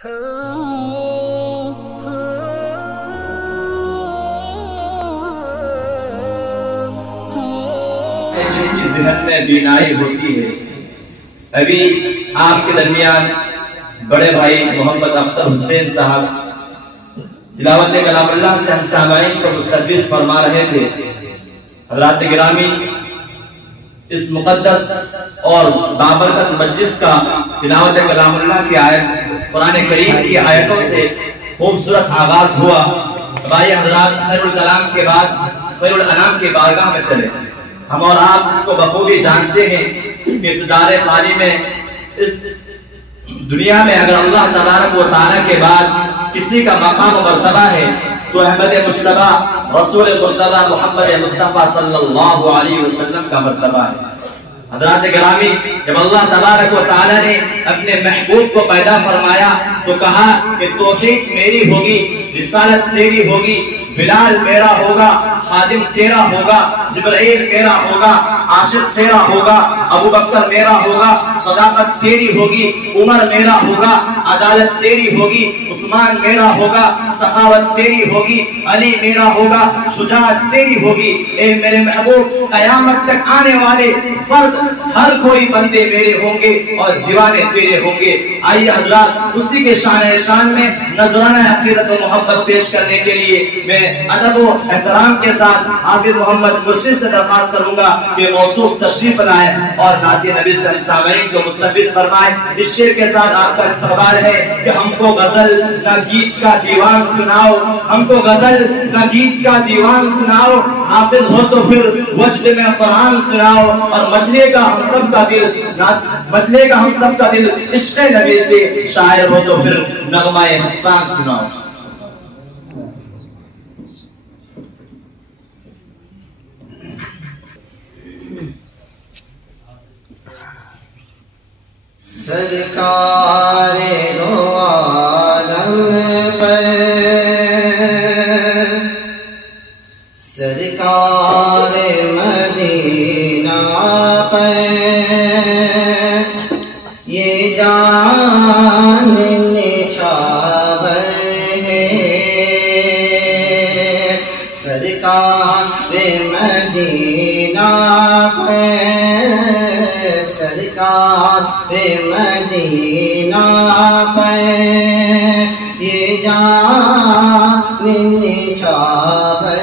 جس کی ذہن میں بینائی ہوتی ہے. ابھی آپ کے درمیان بڑے بھائی محمد اختر حسین صاحب تلاوت کلام اللہ سے ہم سامعین کو مستفیض فرما رہے تھے. حضرات گرامی، اس مقدس اور بابرکت مجلس کا تلاوت کلام اللہ کی آیت قرآن کریم کی آیتوں سے خوبصورت آغاز ہوا. بھائی حضرات، خیر الکلام کے بعد خیر الانام کے بارگاہ میں چلے. ہم اور آپ اس کو بخوبی جانتے ہیں کہ اس دار خالی میں، اس دنیا میں اگر اللہ تبارک و تعالیٰ کے بعد کسی کا مقام و مرتبہ ہے تو احمد مجتبی رسول مرتضی محمد مصطفیٰ صلی اللہ علیہ وسلم کا مرتبہ ہے. حضرات گرامی، جب اللہ تبارک و تعالیٰ نے اپنے محبوب کو پیدا فرمایا تو کہا کہ توحید میری ہوگی، رسالت تیری ہوگی، بلال میرا ہوگا، خادم تیرا ہوگا، جبرائیل میرا ہوگا، عاشق تیرا ہوگا، ابو بکر میرا ہوگا، صداقت تیری ہوگی، عمر میرا ہوگا، عدالت تیری ہوگی، عثمان میرا ہوگا، سخاوت تیری ہوگی، علی میرا ہوگا، شجاعت تیری ہوگی. اے میرے محبوب، قیامت تک آنے والے فرد ہر کوئی بندے میرے ہوں گے اور دیوانے تیرے ہوں گے. آئیے حضرات، اسی کے شان میں نذرانہ عقیدت و محبت پیش کرنے کے لیے میں ادب و احترام کے ساتھ حافظ محمد مرشد سے درخواست کروں گا کہ موصوف تشریف لائیں اور نعت نبی سے سامعین کو مستفیض فرمائیں. اس شعر کے ساتھ آپ کا استقبال ہے کہ ہم کو غزل نہ گیت کا دیوان سناؤ، ہم کو غزل نہ گیت کا دیوان سناؤ، حافظ ہو تو پھر وجد میں قرآن سناؤ، اور مچلے کا ہم سب کا دل عشق نبی سے، شاعر ہو تو پھر نغمہ حسان سناؤ. سرکار دو عالم پر، سرکار مدینہ پر، یہ جان نچھاور ہے. سرکار مدینہ پر، سرکار مدینہ پر، یہ جان نچھاور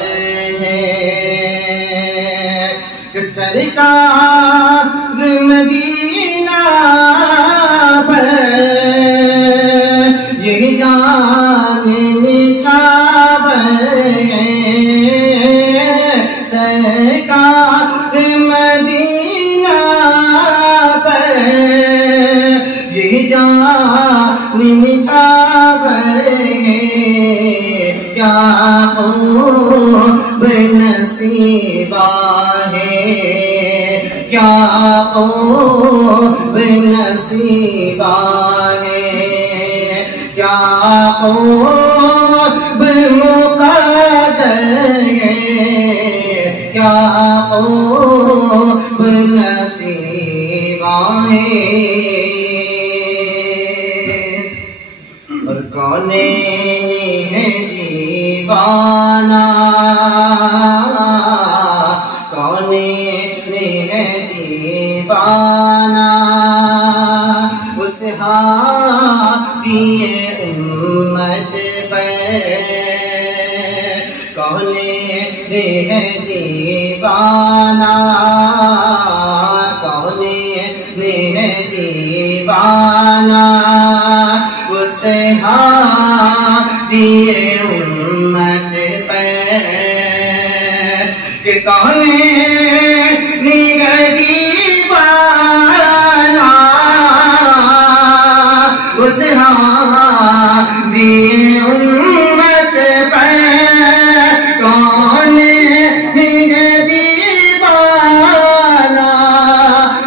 ہے. سرکار مدینہ پر، یہ جان نچھاور ہے. سرکار مدینہ پر، یہ جان نچھاور ہے. کیا خوب نصیبہ ہے، کیا خوب نصیبہ ہے، کیا خوب مقدر ہے، کیا خوب نصیبہ ہے. اور کونین ہے دیوانہ، کونین ہے دیوانہ، اس ہادی امت پر. کونین ہے دیوانہ، کونین ہے دیوانہ، اس ہادی امت پر. کہ کونین ہے دیوانہ، اس ہادی امت پر. کونین ہے دیوانہ،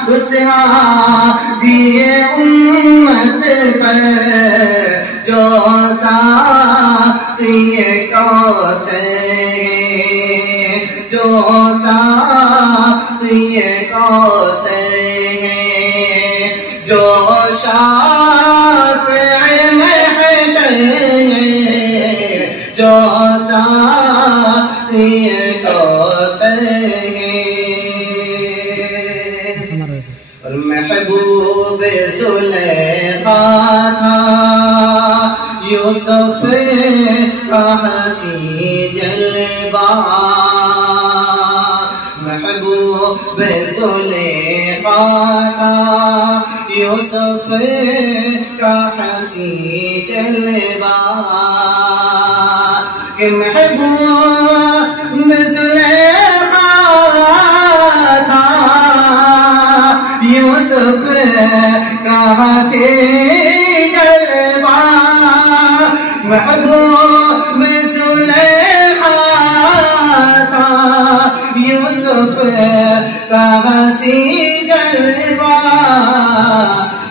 اس ہادی امت پر. جو ساقی کوثر ہے، جو ساقی کوثر ہے، جو شافع یوسف کا حسین جلوہ محبوب زلیخا کا یوسف کا حسین جلوہ کہ محبوب زلیخا تھا یوسف کا حسین جلوہ محبوب زلیخا تھا یوسف کا حسین جلوہ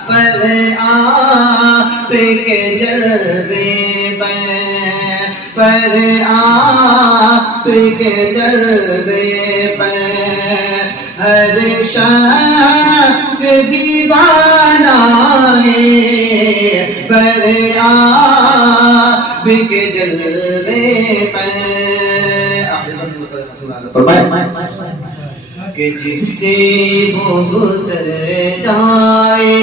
پر آپ کے جلوے پر آپ کے جلوے پر ہر شخص دیوانہ ہے پر آپ کے جلوے پر کہ جس سے وہ گزر جائے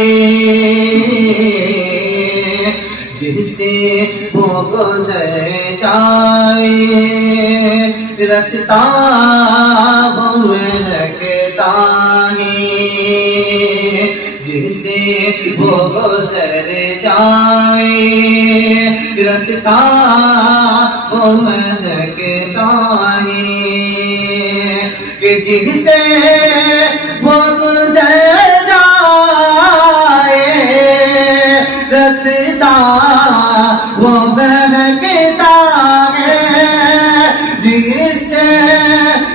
جس سے وہ گزر جائے رستہ وہ مہکتا ہے جس سے وہ گزر جائے رستہ وہ مہکتا ہے کہ جس سے وہ گزر جائے رستہ وہ مہکتا ہے جس سے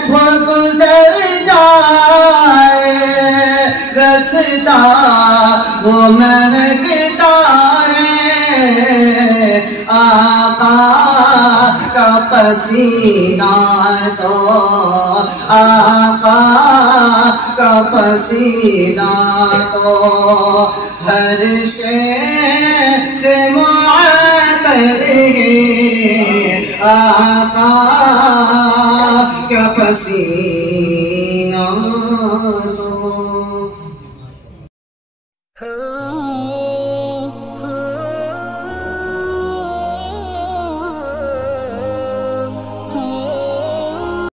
وہ گزر جائے رستہ وہ مہکتا ہے آقا کا پسینہ تو آقا کا پسینہ تو ہر شے سے معطر ہے آقا کا پسینہ